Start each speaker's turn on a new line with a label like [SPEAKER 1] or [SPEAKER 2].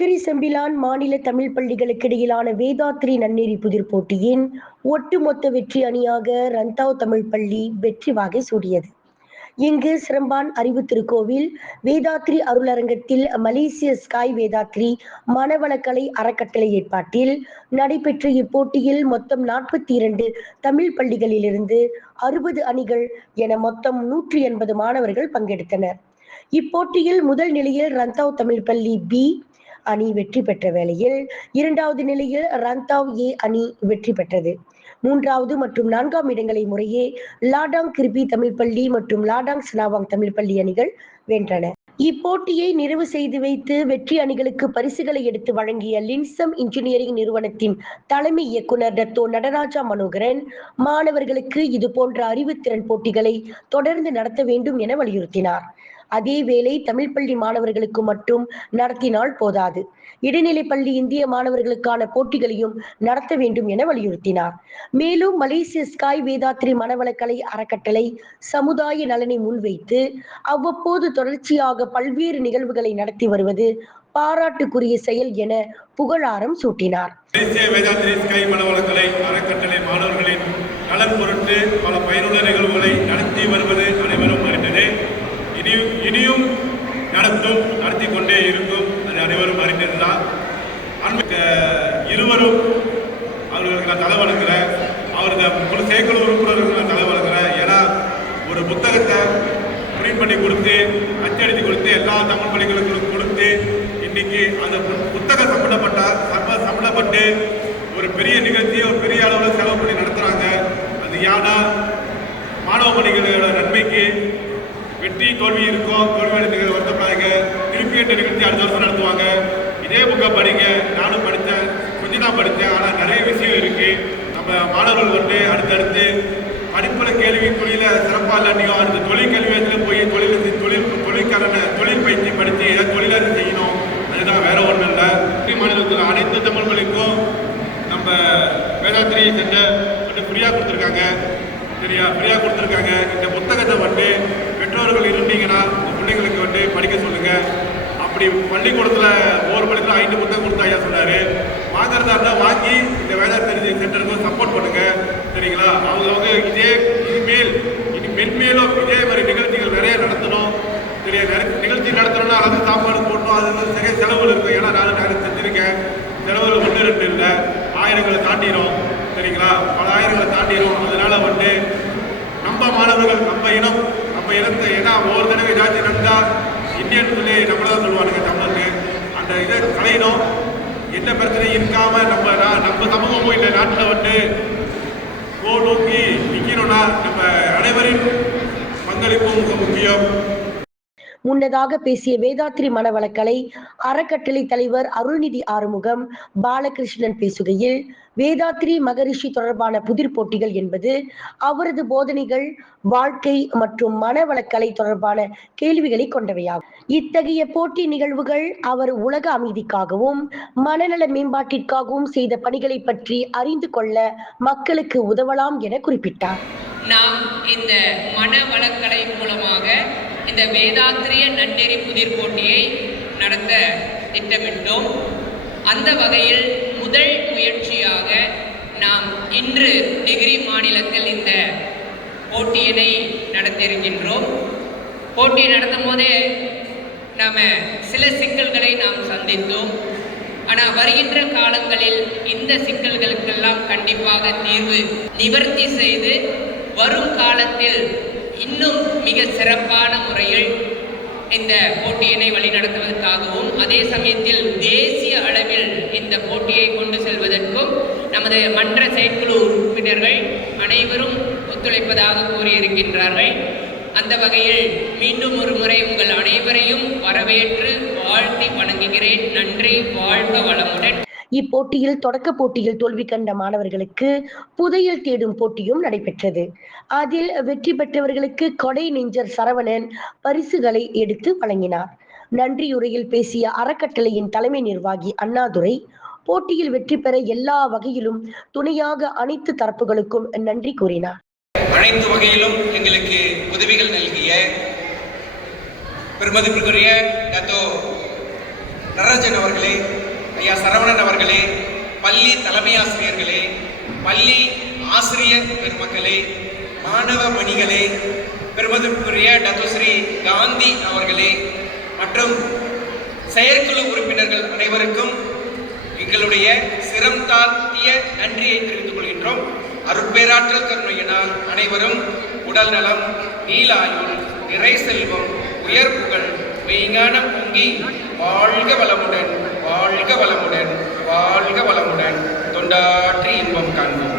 [SPEAKER 1] Negeri Sembilan மாநில தமிழ் பள்ளிகளுக்கு இடையிலான வேதாத்ரி நன்னெறி புதிர் போட்டியின் ஒட்டுமொத்த வெற்றி அணியாக ரந்தாவ் தமிழ் பள்ளி வெற்றி வாகை சூடியது. இங்கு சிறம்பான் அறிவு திருக்கோவில் வேதாத்ரி அருளரங்கத்தில் மலேசிய ஸ்காய் வேதாத்ரி மனவளக்கலை அறக்கட்டளை ஏற்பாட்டில் நடைபெற்ற இப்போட்டியில் மொத்தம் நாற்பத்தி இரண்டு தமிழ் பள்ளிகளிலிருந்து அறுபது அணிகள் என மொத்தம் நூற்றி எண்பது மாணவர்கள் பங்கெடுத்தனர். இப்போட்டியில் முதல் நிலையில் ரந்தாவ் தமிழ் பள்ளி பி அணி வெற்றி பெற்ற வேளையில் இரண்டாவது நிலையில் ரந்தாவ் ஏ அணி வெற்றி பெற்றது. மூன்றாவது மற்றும் நான்காம் இடங்களை முறையே லாடாங் கிருபி தமிழ் பள்ளி மற்றும் லாடாங் சினாவாங் தமிழ் பள்ளி அணிகள் வென்றன. இப்போட்டியை நிறைவு செய்து வைத்து வெற்றி அணிகளுக்கு பரிசுகளை எடுத்து வழங்கிய லின்சம் இன்ஜினியரிங் நிறுவனத்தின் தலைமை இயக்குனர் டத்தோ நடராஜா மனோகரன் மாணவர்களுக்கு இது போன்ற அறிவுத்திறன் போட்டிகளை தொடர்ந்து நடத்த வேண்டும் என வலியுறுத்தினார். அதேவேளை தமிழ் பள்ளி மாணவர்களுக்கு மட்டும் நடத்தினால் போதாது. இடைநிலை பள்ளி இந்திய மாணவர்களுக்கான போட்டிகளையும் நடத்த வேண்டும் என வலியுறுத்தினார். மேலும் மலேசிய ஸ்காய் வேதாத்ரி மனவளக்கலை அறக்கட்டளை சமுதாய நலனை முன்வைத்து அவ்வப்போது தொடர்ச்சியாக பல்வேறு நிகழ்வுகளை நடத்தி வருவது பாராட்டுக்குரிய செயல் என புகழாரம் சூட்டினார்.
[SPEAKER 2] தேசிய ஸ்கை மனவளக்கலை அறக்கட்டளை மாணவர்களின் நலன் பொருட்டு பல பயனுள்ள நிகழ்வுகளை நடத்தி வருவது அனைவரும் அறிந்தது. இனியும் இனியும் நடத்தும் நடத்தி கொண்டே இருக்கும். அது அனைவரும் அறிந்ததுதான் அன்பு இருவரும் அவர்களுக்கு நான் தலை வணங்குறேன். அவருக்கு ஒரு செயற்குழு உறுப்பினருக்கு நான் தலை வணங்குறேன். ஏன்னா ஒரு புத்தகத்தை பிரிண்ட் பண்ணி கொடுத்து அச்சடித்து கொடுத்து எல்லா தமிழ் பள்ளிகளுக்கும் கொடுத்து இன்னைக்கு அந்த புத்தகம் சம்பந்தப்பட்ட சம்ப சம்பந்தப்பட்டு ஒரு பெரிய நிகழ்ச்சியை ஒரு பெரிய அளவில் செலவு பண்ணி நடத்துகிறாங்க அது யானா மாணவ மணிகளோட நன்மைக்கு வெற்றி தோல்வி இருக்கும் தோல்வி அடைந்து வருத்தப்படாதீங்க. திருப்பி என்ற நிகழ்ச்சி அடுத்த வருஷம் நடத்துவாங்க. இதே புக்கை படிங்க. நானும் படித்தேன் கொஞ்சம் தான் படித்தேன். ஆனால் நிறைய விஷயம் இருக்கு. நம்ம மாணவர்கள் வந்து அடுத்தடுத்து கேள்வி கேள்விக்குறியில் சிறப்பாக இல்லாட்டியும் அடுத்த தொழில் கல்வியத்தில் போய் தொழில் செஞ்சு- தொழில் தொழிற்காரனை தொழில் பயிற்சி படித்து ஏதாவது தொழிலாக செய்யணும். அதுதான் வேற ஒன்றும் இல்லை. மாநிலத்தில் அனைத்து தமிழ்களுக்கும் நம்ம வேதாத்திரி சென்டர் வந்து ஃப்ரீயாக கொடுத்துருக்காங்க. சரியா? ஃப்ரீயாக கொடுத்துருக்காங்க. இந்த புத்தகத்தை வந்து பெற்றோர்கள் இருந்தீங்கன்னா உங்கள் பிள்ளைங்களுக்கு வந்து படிக்க சொல்லுங்க. அப்படி பள்ளிக்கூடத்தில் ஒவ்வொரு பள்ளிக்கூடம் ஐந்து புத்தகம் கொடுத்தா ஐயா சொன்னார். வாங்குறதா இருந்தால் வாங்கி இந்த வேதாத்திரி சென்டருக்கு சப்போர்ட் பண்ணுங்க. சரிங்களா? அவங்க அவங்க இதே இனிமேல் இனி மென்மேலும் இதே மாதிரி நிகழ்ச்சிகள் நிறைய நடத்தணும். சரியா? நிறைய நிகழ்ச்சி நடத்தணும்னா அது சாப்பாடு போடணும். அது வந்து நிறைய செலவுகள் இருக்கும். ஏன்னா நான் நிறைய செஞ்சுருக்கேன். செலவுகள் ஒன்று ரெண்டு இல்லை. ஆயிரங்களை தாண்டிடும் சரிங்களா? பல ஆயிரங்களை தாண்டிடும் அதனால வந்து நம்ம மாணவர்கள் நம்ம இனம் நம்ம இனத்தை ஏன்னா ஒவ்வொரு தடவை ஏதாச்சும் நடந்தால் இந்தியன் சொல்லி நம்மள தான் சொல்லுவானுங்க தமிழுக்கு அந்த இதை கலையணும். எந்த பிரச்சனையும் இருக்காம நம்ம நம்ம சமூகமும் இல்லை நாட்டில் வந்து கோ நோக்கி நிற்கணும்னா நம்ம அனைவரின் பங்களிப்பும் முக்கியம்.
[SPEAKER 1] முன்னதாக பேசிய வேதாத்ரி மனவளக்கலை அறக்கட்டளை தலைவர் அருள்நிதி ஆறுமுகம் பாலகிருஷ்ணன் பேசுகையில் வேதாத்ரி மகரிஷி தொடர்பான புதிர் போட்டிகள் என்பது அவரது போதனைகள் வாழ்க்கை மற்றும் மனவளக்கலை தொடர்பான கேள்விகளை கொண்டவையாகும். இத்தகைய போட்டி நிகழ்வுகள் அவர் உலக அமைதிக்காகவும் மனநல மேம்பாட்டிற்காகவும் செய்த பணிகளை பற்றி அறிந்து கொள்ள மக்களுக்கு உதவலாம் என குறிப்பிட்டார்.
[SPEAKER 3] நாம் இந்த மனவளக்கலை மூலமாக இந்த வேதாத்திரிய நன்னெறி புதிர் போட்டியை நடத்த திட்டமிட்டோம். அந்த வகையில் முதல் முயற்சியாக நாம் இன்று டிகிரி மாநிலத்தில் இந்த போட்டியினை நடத்தியிருக்கின்றோம். போட்டி நடத்தும் போதே நாம் சில சிக்கல்களை நாம் சந்தித்தோம். ஆனால் வருகின்ற காலங்களில் இந்த சிக்கல்களுக்கெல்லாம் கண்டிப்பாக தீர்வு நிவர்த்தி செய்து வரும் காலத்தில் இன்னும் மிக சிறப்பான முறையில் இந்த போட்டியினை வழிநடத்துவதற்காகவும் அதே சமயத்தில் தேசிய அளவில் இந்த போட்டியை கொண்டு செல்வதற்கும் நமது மன்ற செயற்குழு உறுப்பினர்கள் அனைவரும் ஒத்துழைப்பதாக கூறியிருக்கின்றார்கள். அந்த வகையில் மீண்டும் ஒரு முறை உங்கள் அனைவரையும் வரவேற்று வாழ்த்தி வணங்குகிறேன். நன்றி. வாழ்க வளமுடன்.
[SPEAKER 1] இப்போட்டியில் தொடக்க போட்டியில் தோல்வி கண்ட மாணவர்களுக்கு புதையல் தேடும் போட்டியும் நடைபெற்றது. அதில் வெற்றி பெற்றவர்களுக்கு கொடை நெஞ்சர் சரவணன் பரிசுகளை எடுத்து வழங்கினார். நன்றியுரையில் பேசிய அறக்கட்டளையின் தலைமை நிர்வாகி அண்ணாதுரை போட்டியில் வெற்றி பெற எல்லா வகையிலும் துணையாக அனைத்து தரப்புகளுக்கும் நன்றி கூறினார்.
[SPEAKER 4] அனைத்து வகையிலும் எங்களுக்கு உதவிகள் நல்கிய பெருமதிப்புக்குரிய நரஜன் அவர்களே ஐயா சரவணன் அவர்களே பள்ளி தலைமை ஆசிரியர்களே பள்ளி ஆசிரியர் பெருமக்களே மாணவ மணிகளே பெருமதிப்புரிய டத்துஸ்ரீ காந்தி அவர்களே மற்றும் செயற்குழு உறுப்பினர்கள் அனைவருக்கும் எங்களுடைய சிரம் தாழ்த்திய நன்றியை தெரிவித்துக் கொள்கின்றோம். அருட்பேராற்றல் கருணையினால் அனைவரும் உடல் நலம் நீலாயுள் நிறை செல்வம் உயர் புகழ் மெய்ஞான பொங்கி வாழ்க வளமுடன் வாழ்க வளமுடன் வாழ்க வளமுடன் தொண்டாற்றி இன்பம் காண்போம்